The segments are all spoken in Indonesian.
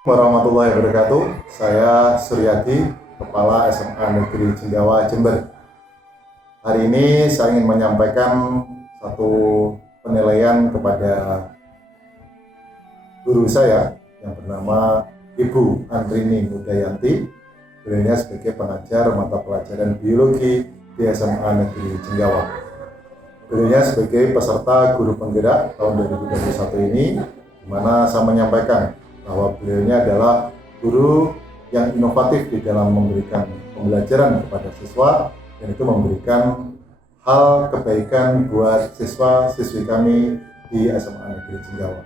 Warahmatullahi wabarakatuh. Saya Suryadi, Kepala SMA Negeri Cendawa, Jember. Hari ini saya ingin menyampaikan satu penilaian kepada guru saya yang bernama Ibu Andrini Mudayanti. Beliau sebagai pengajar mata pelajaran biologi di SMA Negeri Cendawa. Beliau sebagai peserta guru penggerak tahun 2021 ini, di mana saya menyampaikan bahwa beliau adalah guru yang inovatif di dalam memberikan pembelajaran kepada siswa, dan itu memberikan hal kebaikan buat siswa-siswi kami di SMA Negeri Cendawa.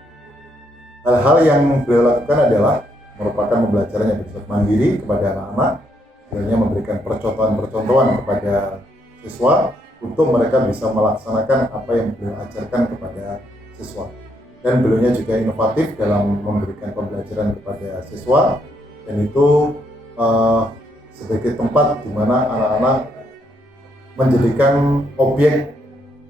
Hal-hal yang beliau lakukan adalah merupakan pembelajaran yang bersifat mandiri kepada anak-anak. Beliau memberikan percontohan-percontohan kepada siswa untuk mereka bisa melaksanakan apa yang beliau ajarkan kepada siswa. Dan beliau juga inovatif dalam memberikan pembelajaran kepada siswa, dan itu sebagai tempat di mana anak-anak menjadikan objek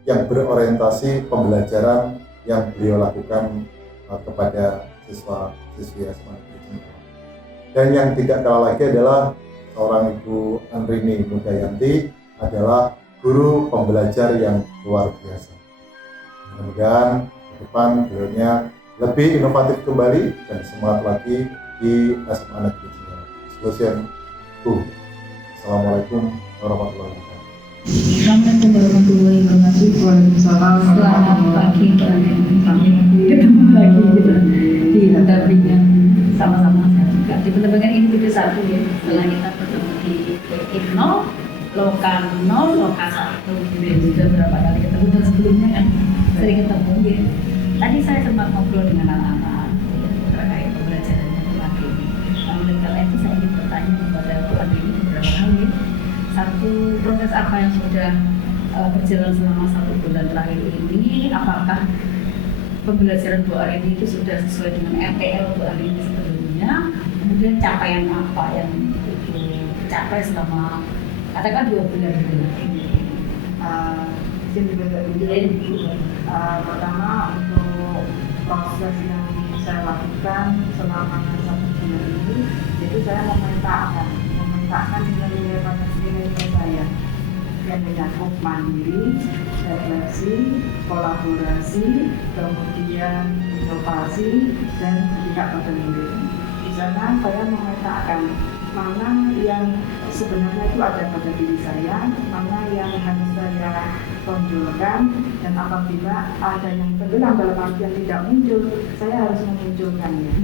yang berorientasi pembelajaran yang beliau lakukan kepada siswa-siswi SMA. Dan yang tidak kalah lagi adalah seorang Ibu Andrini Mudayanti adalah guru pembelajar yang luar biasa. Mudah-mudahan depan beliaunya lebih inovatif kembali dan semangat lagi di SMA Negeri Cendawa. Sekian, Bu. Assalamualaikum warahmatullahi wabarakatuh. Assalamualaikum warahmatullahi wabarakatuh. Waalaikumsalam. Selamat pagi dan kami ketemu lagi gitu di dampingan sama-sama saya juga di penerbangan individu 1 ya. Setelah kita bertemu di IPNO, Loka 0, Loka 1 dan juga beberapa kali ketemu, dan sebelumnya kan sering ketemu ya. Tadi saya sempat ngobrol dengan anak-anak ya, terkait pembelajaran yang lagi ini. Nah, oleh karena itu saya ingin bertanya kepada Bu Andrini beberapa hal ya. Satu, proses apa yang sudah berjalan selama 1 bulan terakhir ini, apakah pembelajaran Bu Andrini itu sudah sesuai dengan RPL Bu Andrini sebelumnya? Kemudian capaian apa yang dicapai selama katakan 2 bulan ini? Pertama, untuk proses yang saya lakukan selama 1 bulan ini, jadi saya memetakan nilai-nilai saya yang menyangkut mandiri, refleksi, kolaborasi, kemudian inovasi, dan tidak peduli. Di sana saya memetakan mana yang sebenarnya itu ada pada diri saya, mana yang harus saya tonjolkan, dan apabila ada yang tenggelam dalam artian tidak muncul, saya harus memunculkannya.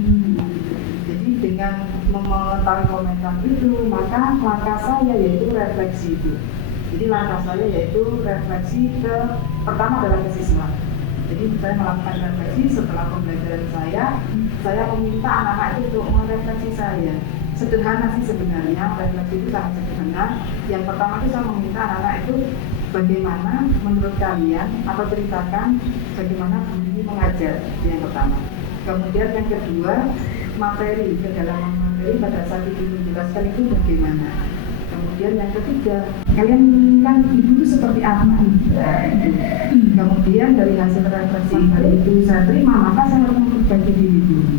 Jadi dengan mengetahui komentar itu, maka langkah saya yaitu refleksi itu. Jadi langkah saya yaitu refleksi pertama adalah ke siswa. Jadi saya melakukan refleksi setelah pembelajaran saya meminta anak-anak itu untuk merefleksi saya. Sederhana sih sebenarnya, refleksi itu sangat sederhana. Yang pertama itu saya meminta anak-anak itu bagaimana menurut kalian, atau ceritakan bagaimana guru ini mengajar, yang pertama. Kemudian yang kedua, materi, kedalaman materi pada saat itu menjelaskan itu bagaimana. Kemudian yang ketiga, kalian inginkan ibu itu seperti apa? Kemudian dari hasil refleksi itu saya terima, maka saya harus memperbaiki diri dulu.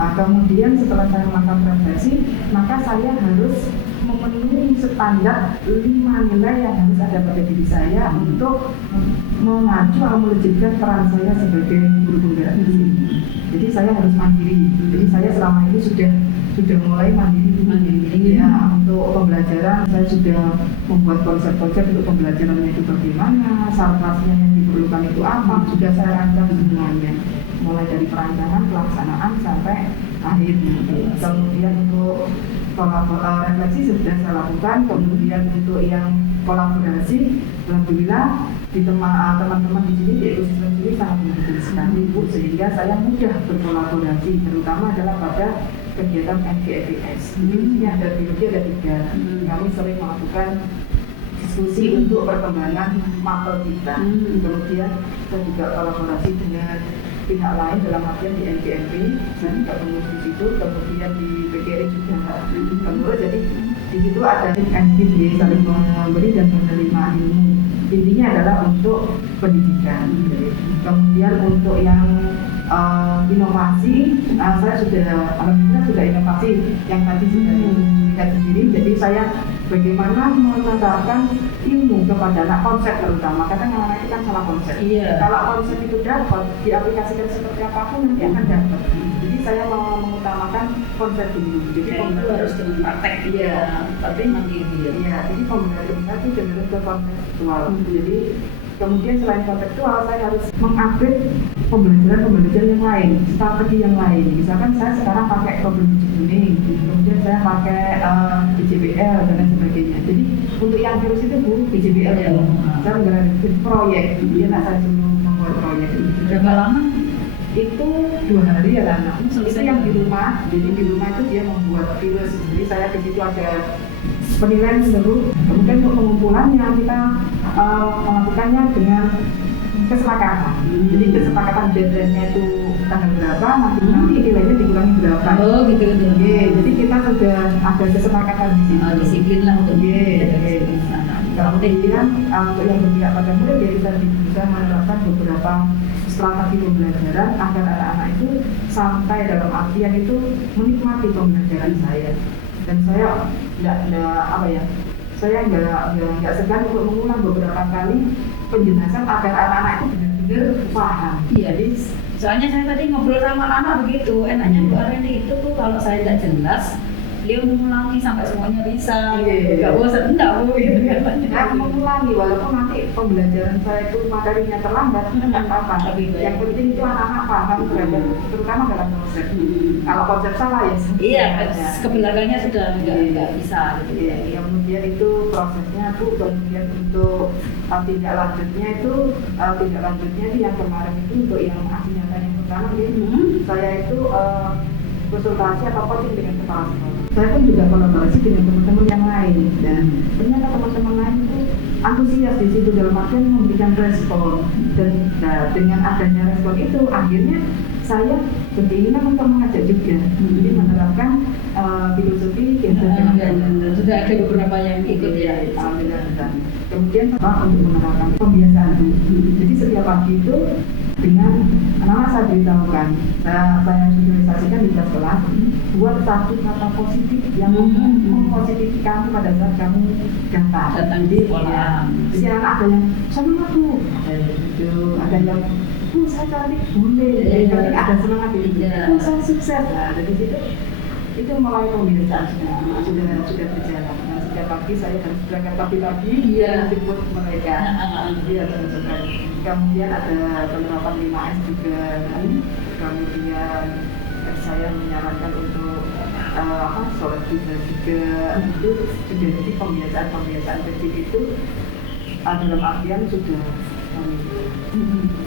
Kemudian setelah saya melakukan refleksi, maka saya harus memenuhi standar 5 nilai yang harus ada pada diri saya untuk mengacu atau melejitkan peran saya sebagai guru penggerak di sini. Jadi saya harus mandiri. Jadi saya selama ini sudah mulai mandiri ya, untuk pembelajaran. Saya sudah membuat konsep-konsep untuk pembelajarannya itu bagaimana, syarat-syaratnya yang diperlukan itu apa, sudah saya rancang semuanya, mulai dari perancangan, pelaksanaan sampai akhir. Kemudian untuk refleksi sudah saya lakukan. Kemudian untuk yang kolaborasi, alhamdulillah di teman-teman di sini, di ekosistem sini sangat mendukung sekali Bu, sehingga saya mudah berkolaborasi, terutama adalah pada kegiatan NGFIS. Ini ada biologi, ada 3. Kami sering melakukan diskusi untuk perkembangan mapel kita. Kemudian kita juga kolaborasi dengan pihak lain dalam artian di NGMP, dan ketemu di situ, kemudian di PGRI juga. Kemudian jadi di situ ada NGD saling memberi dan menerima ilmu. Intinya adalah untuk pendidikan. Kemudian untuk yang inovasi, saya sudah alhamdulillah sudah inovasi yang tadi sudah dilihat sendiri. Jadi saya bagaimana menerapkan ilmu kepada anak, konsep terutama, kadang anak itu kan salah konsep. Kalau konsep itu dapat diaplikasikan seperti apapun nanti akan dapat. Jadi saya mau mengutamakan konsep dulu. Jadi itu harus dengan praktek tapi mandiri jadi pembelajaran saya itu cenderung ke konseptual. Jadi kemudian selain konseptual, saya harus mengupgrade pembelajaran yang lain, strategi yang lain. Misalkan saya sekarang pakai problem tuning, kemudian saya pakai BJBL dan lain sebagainya. Jadi untuk yang virus itu BJBL saya menggunakan proyek, kemudian saya suruh membuat proyek. Berapa lama? Itu 2 hari ya anak. Itu yang di rumah. Jadi di rumah itu dia membuat virus. Jadi saya ke situ ada penilaian seluruh. Kemudian untuk pengumpulannya kita melakukannya dengan kesepakatan. Jadi kesepakatan deadline-nya itu tanggal berapa, nanti nilainya dikurangi berapa. Gitu. Jadi kita sudah ada kesepakatan di situ. Disiplin lah untuk Kemudian untuk yang berpihak pada murid ya kita bisa menerapkan beberapa strategi pembelajaran agar anak-anak itu sampai dalam artian itu menikmati pembelajaran saya. Dan saya nggak segan untuk mengulang beberapa kali penjelasan agar anak-anak itu benar-benar paham. Jadi soalnya saya tadi ngobrol sama anak begitu, enaknya Bu Areni itu tuh kalau saya tidak jelas, dia mengulangi sampai semuanya bisa. Nggak bosan, enggak Bu. Saya mengulangi walaupun nanti pembelajaran saya itu materinya terlambat, enggak apa-apa. Yang penting itu anak-anak paham terutama dalam konsep. Kalau konsep salah ya. Kebelakangnya sudah nggak bisa. Kemudian itu prosesnya Bu, kemudian untuk tindak lanjutnya itu yang kemarin itu untuk yang aksi nyata yang pertama saya itu konsultasi atau coaching dengan kepala sekolah. Saya pun juga kolaborasi dengan teman-teman yang lain dan ternyata teman-teman lain itu antusias di situ dalam artian memberikan respon dan dengan adanya respon itu akhirnya saya berkeinginan untuk mengajak juga jadi menerapkan filosofi dan sudah ada beberapa yang ikut ya. Alhamdulillah. Kemudian untuk menerapkan pembiasaan jadi setiap pagi itu dengan anak-anak saya beritahukan saya sosialisasikan di kelas buat satu kata positif yang mempositifkan kamu pada saat kamu datang di sekolah. Jadi anak ada yang semangat tuh ada yang saya cantik boleh ada semangat itu saya sukses jadi itu mulai pembiasaan sudah berjalan. Setiap pagi saya harus berangkat pagi-pagi jemput mereka kemudian ada penerapan 5S juga kemudian saya menyarankan untuk sholat juga itu sudah jadi pembiasaan kecil itu dalam artian sudah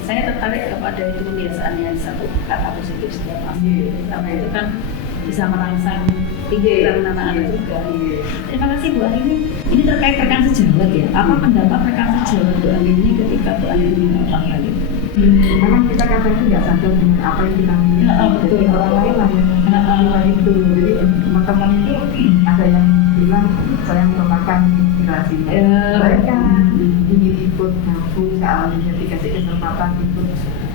saya tertarik kepada itu pembiasaan yang satu kata positif setiap pagi karena itu kan bisa merangsang pikiran anak-anak juga. Terima kasih Bu Arini. Ini terkait rekan sejawat ya. Apa pendapat rekan sejawat Bu Arini ketika Bu Arini melakukan hal itu? Memang kita kadang itu nggak sadar dengan apa yang kita miliki. Betul. Jadi orang lain lah yang itu. Jadi teman-teman itu ada yang bilang saya merupakan inspirasi. Mereka ingin ikut gabung seandainya dikasih kesempatan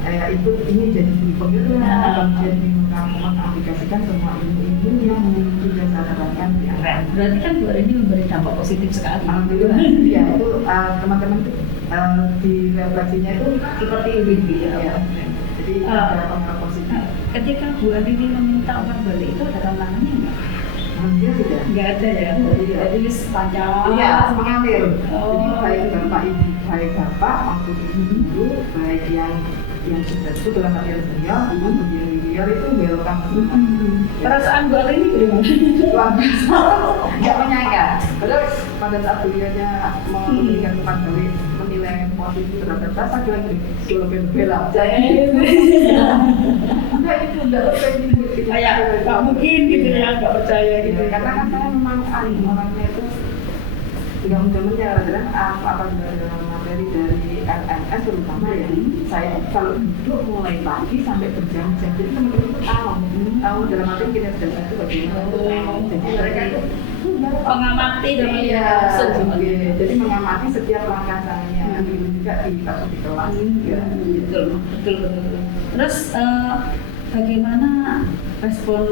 ikut ini jadi penggerak kemudian mengaplikasikan semua ilmu-ilmu yang sudah saya dapatkan di anak. Berarti kan Bu Arini memberi dampak positif sekali. Alhamdulillah. Ya itu teman-teman itu di refleksinya itu seperti ini ya. Jadi ada pengaruh positif. Ketika Bu Arini meminta uang balik itu ada tantangannya nggak? Alhamdulillah tidak. Nggak ada ya. Jadi sepanjang. Iya mengalir. Jadi baik bapak ibu, baik bapak maupun ibu, baik yang sudah itu dalam artian senior, maupun yang junior itu welcome semua. Perasaan Bu Arini gimana? Luar biasa. Nggak menyangka. Padahal pada saat beliaunya memberikan tempat dari menilai positif terhadap saya bilang gini, bela saya enggak itu enggak percaya gitu kayak nggak mungkin gitu ya, nggak percaya gitu karena kan saya memang orangnya itu tidak mudah-mudah dalam apa dalam materi dari LMS terutama ya saya kalau duduk mulai pagi sampai berjam-jam jadi teman-teman itu tahu dalam arti kita sudah itu bagaimana jadi mereka itu mengamati dan jadi mengamati setiap langkah saya juga di kelas juga. Betul. Terus bagaimana respon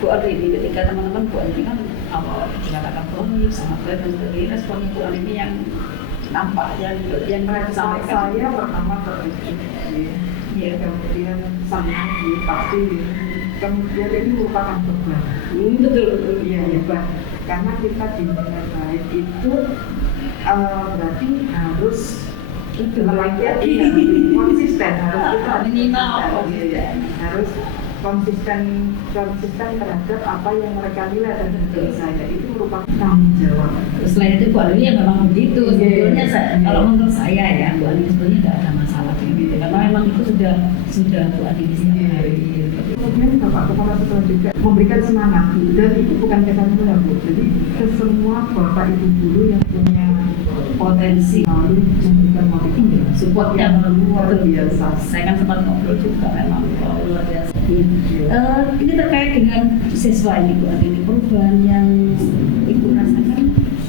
Bu Andrini ketika teman-teman Bu Andrini kan awal dikatakan positif sangat baik dan sebagainya, respon Bu Andrini yang nampak yang Respon saya pertama terkejut, ya. Kemudian senang, pasti, kemudian ini merupakan beban. Betul. Iya, beban. Karena kita dinilai baik itu berarti harus konsisten, harus kita minimal harus konsisten terhadap apa yang mereka nilai dan dari saya itu merupakan tanggung jawab. Selain itu Bu Andrini ya memang begitu. Sebetulnya kalau menurut saya ya Bu Andrini sebenarnya tidak ada masalah gitu karena memang itu sudah Bu Andrini setiap hari. Kemudian Bapak Kepala Sekolah juga memberikan semangat dan itu bukan ke saya Bu, jadi ke semua Bapak Ibu guru yang punya potensi lalu memberikan motivasi Support yang luar biasa. Saya kan sempat ngobrol juga memang luar biasa. Ini terkait dengan siswa ini Bu Andrini, perubahan yang Ibu rasakan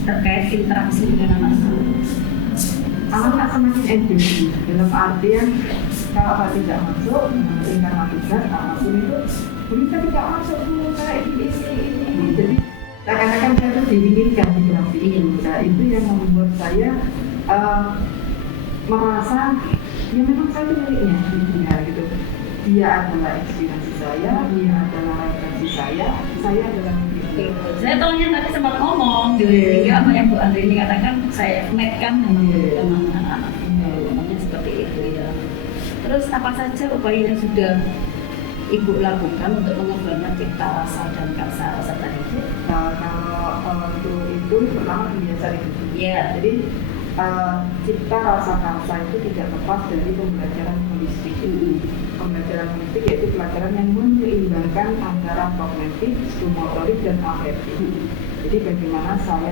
terkait interaksi dengan anak-anak semakin enjoy dalam artian kalau tidak masuk tingkat tugas apapun itu kita tidak masuk dulu kayak ini. Jadi kadang-kadang saya tuh diinginkan di grafikin. Nah, itu yang membuat saya merasa ya memang saya itu miliknya gitu. Dia adalah inspirasi saya, dia adalah referensi saya adalah miliknya. Saya tahunya tadi sempat ngomong gitu, sehingga apa yang Bu Andrini katakan saya match-kan dengan anak-anak ngomongnya seperti itu ya. Terus apa saja upaya yang sudah Ibu lakukan untuk mengembangkan cipta rasa dan karsa rasa tadi itu? Kalau untuk itu pertama kebiasaan itu. Ya. Jadi cipta rasa karsa itu tidak lepas dari pembelajaran holistik. Pembelajaran holistik yaitu pelajaran yang menyeimbangkan antara kognitif, motorik dan afektif. Jadi bagaimana saya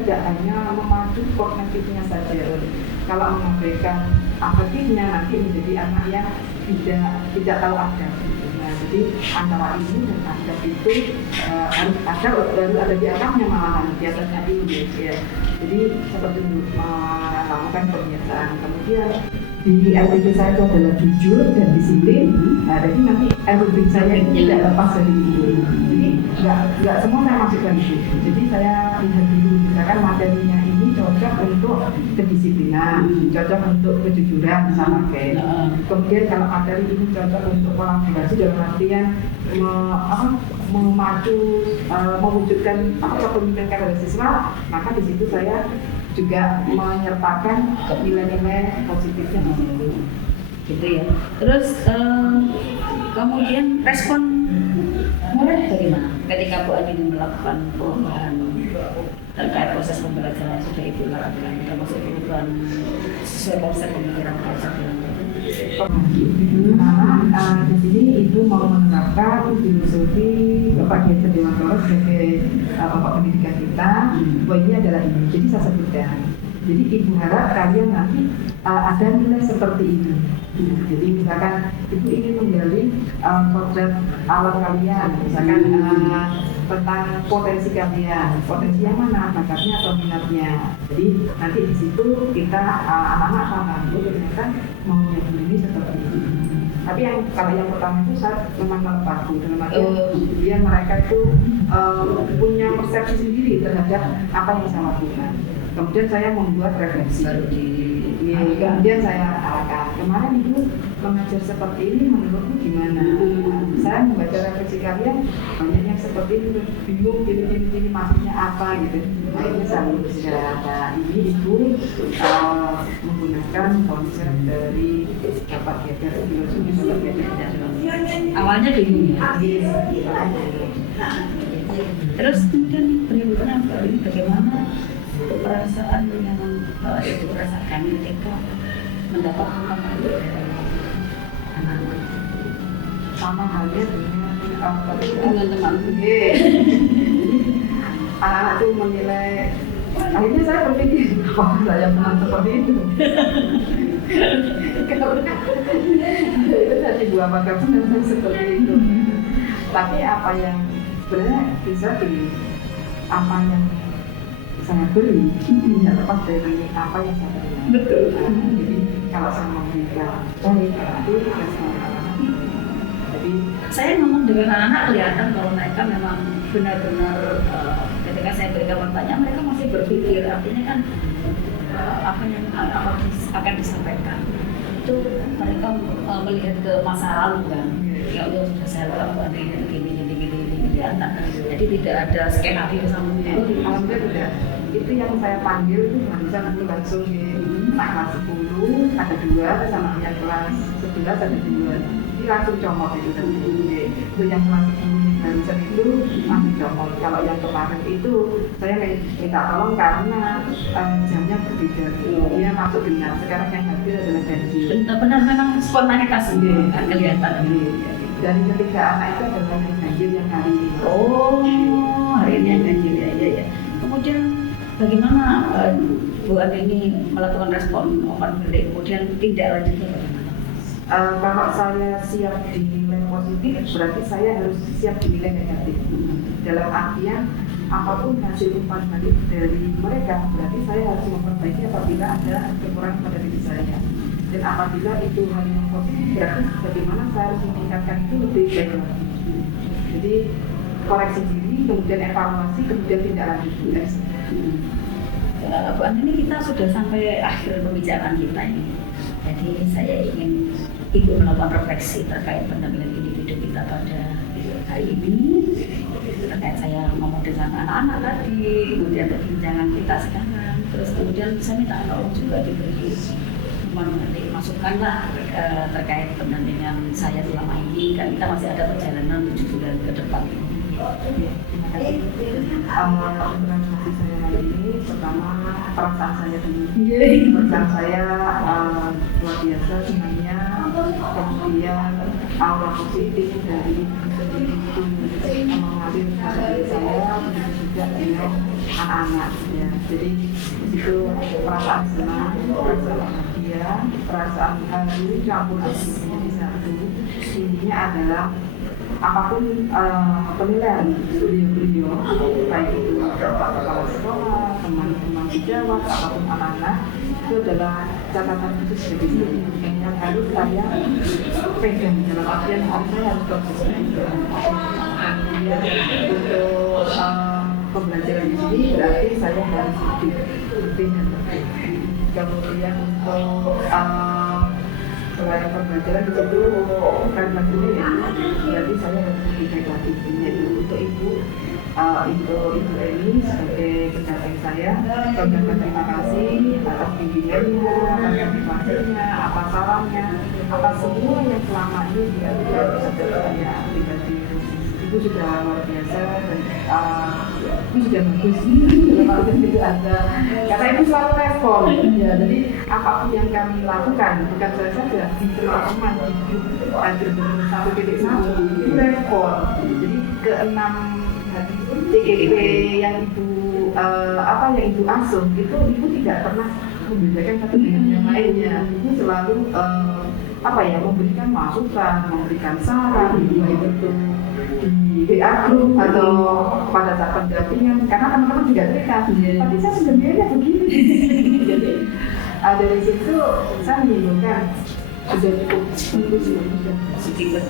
tidak hanya memacu kognitifnya saja. Kalau mengabaikan afektifnya nanti menjadi anak yang tidak tahu adab. Nah, jadi antara ilmu dan adab itu harus ada, baru ada di atasnya malahan di atasnya ilmu ya. Jadi seperti melakukan kebiasaan. Kemudian di RPP saya itu adalah jujur dan disiplin. Nah, jadi nanti aerobik saya tidak lepas dari itu. Jadi nggak semua saya masukkan itu. Jadi saya lihat dulu, misalkan materinya ini cocok untuk kedisiplinan, cocok untuk kejujuran sama kayak. Kemudian kalau materi ini cocok untuk kolaborasi dalam artian memacu, mewujudkan kepemimpinan kepada siswa, maka di situ saya juga menyertakan nilai-nilai positifnya di situ. Gitu ya. Terus kemudian respon mulai dari mana ketika Bu Andrini melakukan perubahan terkait proses pembelajaran yang sudah Ibu lakukan, termasuk perubahan sesuai konsep pemikiran konsep yang di sini Ibu mau menerapkan filosofi Bapak Kiai Dewantoro sebagai Bapak Pendidikan kita, bahwa ini adalah ini. Jadi saya sebutkan. Jadi Ibu harap kalian nanti ada nilai seperti ini. Jadi misalkan Ibu ingin menggali potret alam kalian, misalkan tentang potensi kalian, potensi yang mana, bakatnya atau minatnya. Jadi nanti di situ kita anak-anak sama ternyata mau ini seperti ini. Tapi kalau yang pertama itu saya memang melepas dalam artian dia mereka itu punya persepsi sendiri terhadap apa yang saya lakukan. Kemudian saya membuat refleksi. Kemudian saya arahkan. Kemarin Ibu mengajar seperti ini, menurutmu gimana? Saya membaca refleksi kalian banyak yang seperti ini, bingung ini maksudnya apa gitu. Akhirnya saya berbicara, ini Ibu menggunakan konsep dari Bapak Geber, filosofi Bapak Geber. Awalnya bingung. Terus kemudian berikutnya bagaimana perasaan yang Ibu rasakan ketika mendapat pengalaman dari anak-anak? Sama halnya dengan teman-teman. Anak-anak itu menilai. Akhirnya saya berpikir, saya pernah seperti itu. Itu dari buah bakar saya seperti itu. Tapi apa yang sebenarnya bisa di apa yang saya beri tidak lepas dari apa yang saya beri. Betul. Jadi kalau saya memberikan baik berarti respon anak-anak. Jadi Saya ngomong dengan anak-anak kelihatan kalau mereka memang benar-benar ketika saya berikan bertanya mereka masih berpikir, artinya kan apa yang akan disampaikan itu mereka melihat ke masa lalu kan. Ya Allah sudah saya lakukan ini anak. Jadi tidak ada skenario sama sekali. alhamdulillah tidak. Itu yang saya panggil itu barusan aku langsung di kelas 10 ada 2 sama yang kelas 11 ada 2. Jadi langsung comot itu tadi. Itu yang kelas 10 barusan itu langsung comot. Kalau yang kemarin itu saya minta tolong karena jamnya berbeda. Dia masuk dengan sekarang yang hadir adalah ganjil. Benar memang spontanitas kan kelihatan. Dari ketiga anak itu adalah yang ganjil yang hari ini. Oh, hari ini yang ganjil ya. Kemudian bagaimana Bu Ani ini melakukan respon open bilik, kemudian tindak lanjutnya bagaimana? Kalau saya siap dinilai positif, berarti saya harus siap dinilai negatif. Dalam artian, apapun hasil umpan balik dari mereka, berarti saya harus memperbaiki apabila ada kekurangan pada diri saya. Dan apabila itu hal yang positif, berarti bagaimana saya harus meningkatkan itu lebih baik lagi. Jadi koreksi diri, kemudian evaluasi, kemudian tindak lanjut. Bu Ani, ini kita sudah sampai akhir pembicaraan kita ini. Jadi saya ingin Ibu melakukan refleksi terkait penampilan individu kita pada hari ini. Terkait saya ngomong dengan anak-anak tadi, kemudian perbincangan kita sekarang, terus kemudian saya minta tolong juga diberi masukan lah terkait pendampingan saya selama ini, kan kita masih ada perjalanan 7 bulan ke depan. Organisasi saya hari ini pertama perasaan saya dulu. Perasaan saya luar biasa sebenarnya, kemudian aura positif dari itu mengalir pada diri saya, begitu juga dengan anak-anak ya. Jadi itu perasaan senang, perasaan bahagia, perasaan haru campur aduk menjadi satu. Intinya adalah apapun penilaian beliau-beliau, baik itu Pak Kepala Sekolah, teman-teman sejawat, apapun anak-anak, itu adalah catatan khusus bagi saya yang harus saya pegang dalam artian saya harus konsisten. Kemudian untuk pembelajaran di sini berarti saya harus lebih rutin dan lebih. Kemudian untuk selain pembelajaran di situ karena ini berarti saya harus lebih baik lagi. Yaitu untuk ibu ini sebagai pendamping saya, mengucapkan terima kasih atas bimbingannya, atas motivasinya, apa sarannya, atas semua yang selama ini diberikan kepada saya pribadi. Ibu sudah luar biasa dan ini sudah bagus. Dalam artian tidak ada, karena ibu selalu respon. Ya, jadi apapun yang kami lakukan, bukan saya saja, di teman-teman di hadir 1.1 itu respon. Jadi ke-6 CGP yang ibu yang ibu asuh itu ibu tidak pernah membedakan satu dengan yang lainnya. Ibu selalu memberikan masukan, memberikan saran, baik itu di WA group atau pada saat pendampingan, karena teman-teman juga cerita, tapi saya sebenarnya begini. Jadi dari situ saya menyimpulkan sudah cukup untuk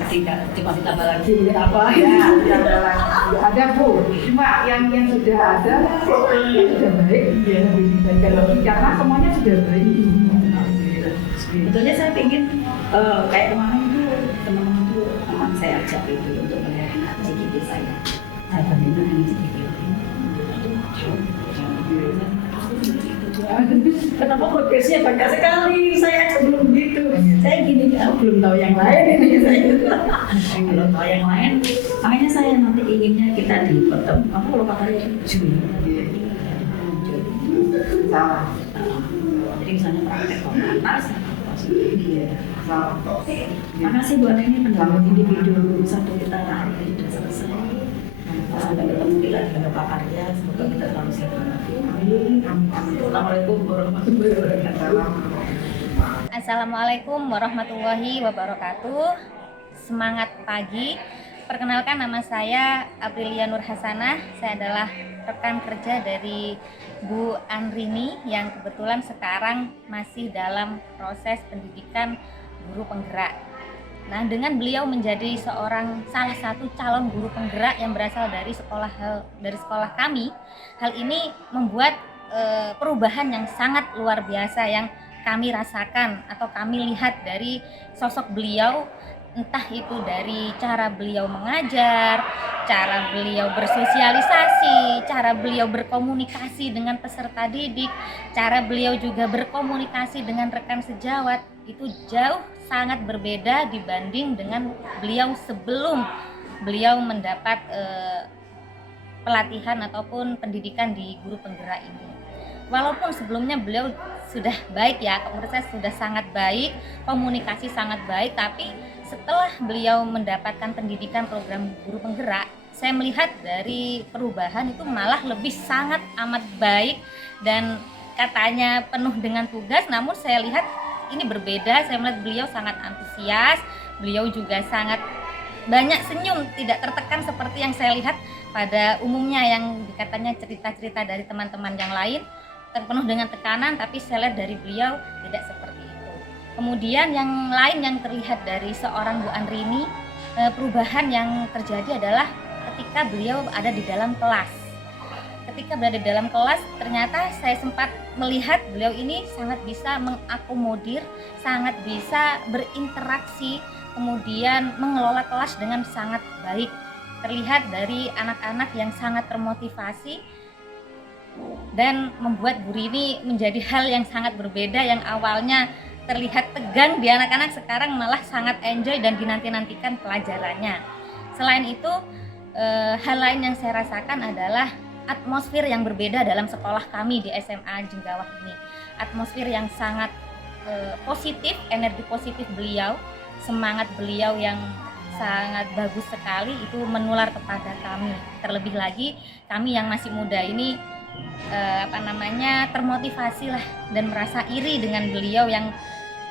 tidak cuma ditambah lagi apa ya, ditambah lagi ada Bu, cuma yang sudah ada sudah baik ya, lebih dibandingkan lagi karena semuanya sudah baik. Sebetulnya saya ingin kayak kemarin itu teman-teman itu akan saya ajak itu untuk melihat CGP saya bagaimana ini CGP kenapa progresnya banyak sekali, saya aja belum gitu. Saya gini, belum tahu yang lain ini saya belum tahu yang lain, makanya saya nanti inginnya kita di pertemuan apa kalau katanya Juni. Jadi misalnya praktek komunitas. Makasih Bu Ani, ini pendamping individu satu kita hari ini sudah selesai. Sampai ketemu di lagi dengan Pak Karya, semoga kita selalu sehat. Assalamualaikum warahmatullahi wabarakatuh. Assalamualaikum warahmatullahi wabarakatuh. Semangat pagi. Perkenalkan, nama saya Aprilia Nur Hasanah. Saya adalah rekan kerja dari Bu Andrini yang kebetulan sekarang masih dalam proses pendidikan guru penggerak. Nah, dengan beliau menjadi salah satu calon guru penggerak yang berasal dari sekolah kami, hal ini membuat perubahan yang sangat luar biasa yang kami rasakan atau kami lihat dari sosok beliau, entah itu dari cara beliau mengajar, cara beliau bersosialisasi, cara beliau berkomunikasi dengan peserta didik, cara beliau juga berkomunikasi dengan rekan sejawat, itu jauh sangat berbeda dibanding dengan beliau sebelum beliau mendapat pelatihan ataupun pendidikan di guru penggerak ini. Walaupun sebelumnya beliau sudah baik ya, menurut saya sudah sangat baik, komunikasi sangat baik, tapi setelah beliau mendapatkan pendidikan program guru penggerak, saya melihat dari perubahan itu malah lebih sangat amat baik, dan katanya penuh dengan tugas, namun saya lihat ini berbeda. Saya melihat beliau sangat antusias, beliau juga sangat banyak senyum, tidak tertekan seperti yang saya lihat pada umumnya yang katanya cerita-cerita dari teman-teman yang lain penuh dengan tekanan, tapi saya lihat dari beliau tidak seperti itu. Kemudian yang lain yang terlihat dari seorang Bu Andrini, perubahan yang terjadi adalah ketika beliau ada di dalam kelas. Ketika berada di dalam kelas, ternyata saya sempat melihat beliau ini sangat bisa mengakomodir, sangat bisa berinteraksi, kemudian mengelola kelas dengan sangat baik. Terlihat dari anak-anak yang sangat termotivasi dan membuat Bu Rini menjadi hal yang sangat berbeda, yang awalnya terlihat tegang di anak-anak, sekarang malah sangat enjoy dan dinanti-nantikan pelajarannya. Selain itu, hal lain yang saya rasakan adalah atmosfer yang berbeda dalam sekolah kami di SMA Jenggawah ini. Atmosfer yang sangat positif, energi positif beliau, semangat beliau yang sangat bagus sekali, itu menular kepada kami. Terlebih lagi kami yang masih muda ini termotivasi lah dan merasa iri dengan beliau yang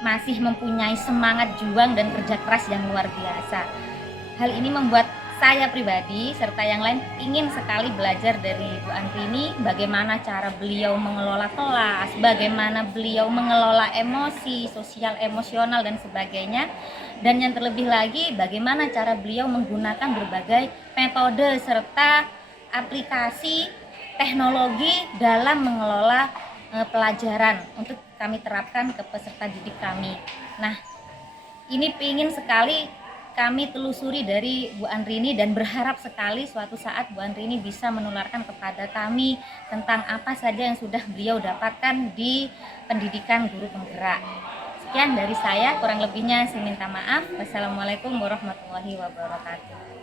masih mempunyai semangat juang dan kerja keras yang luar biasa. Hal ini membuat saya pribadi serta yang lain ingin sekali belajar dari Bu Andrini, bagaimana cara beliau mengelola kelas, bagaimana beliau mengelola emosi, sosial emosional dan sebagainya. Dan yang terlebih lagi, bagaimana cara beliau menggunakan berbagai metode serta aplikasi teknologi dalam mengelola pelajaran untuk kami terapkan ke peserta didik kami. Nah, ini ingin sekali kami telusuri dari Bu Andrini dan berharap sekali suatu saat Bu Andrini bisa menularkan kepada kami tentang apa saja yang sudah beliau dapatkan di pendidikan guru penggerak. Sekian dari saya, kurang lebihnya saya minta maaf. Wassalamualaikum warahmatullahi wabarakatuh.